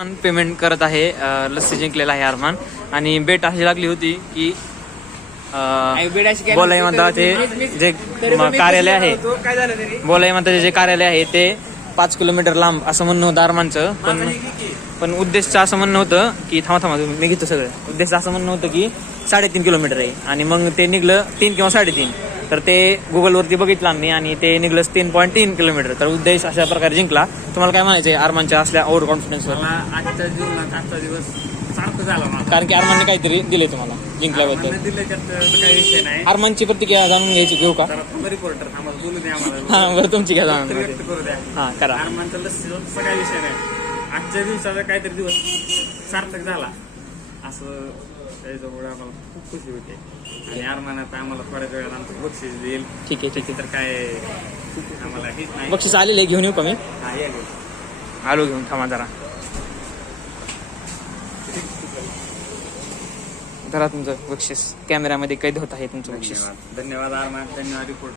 Payment करत आहे. लस्सी जिंकलेला आहे अरमान. आणि बेट अशी लागली होती की बोलाई म्हणता ते जे कार्यालय आहे, बोलाई म्हणता जे कार्यालय आहे ते 5 किलोमीटर लांब असं म्हणणं होतं अरमानचं. पण उद्देश असं म्हणणं होतं की थांबा मी घेतो सगळं. उद्देश असं म्हणणं होतं की 3.5 किलोमीटर आहे आणि मग ते निघलं 3 किंवा 3.5. तर ते गुगलवरती बघितलं आम्ही आणि ते निघलं 3.3 किलोमीटर. तर उद्देश अशा प्रकारे जिंकला. तुम्हाला काय म्हणायचं आहे अरमानच्या असल्या ओव्हर कॉन्फिडन्सवर? आजच्या जीवनात आजचा दिवस सार्थ झाला मला, कारण की अरमानने काहीतरी दिले तुम्हाला जिंकल्याबद्दल. दिले त्यात काही विषय नाही. अरमानची प्रतिक्रिया जाणून घ्यायची घेऊ का? रिपोर्टर आम्हाला बोलू द्या, आम्हाला हा बरं, तुमची घ्या जाणून. व्यक्त करू द्या. हा करा. आरमानचा लस्सीचा काही विषय नाही. आजच्या दिवसाचा काहीतरी दिवस सार्थक झाला असं त्याच्यामुळे आम्हाला खूप खुशी होते. आणि आरमानात आम्हाला थोड्याच वेळात आमचं बक्षीस देईल. ठीक आहे. तर काय आम्हाला हेच नाही. बक्षीस आलेले घेऊन येऊ का मी? हा या घेऊ. आलो घेऊन, थांबा जरा. जरा तुमचं बक्षीस कॅमेऱ्यामध्ये कैद होत आहे तुमचं बक्षीस. धन्यवाद आरमान, धन्यवाद रिपोर्ट.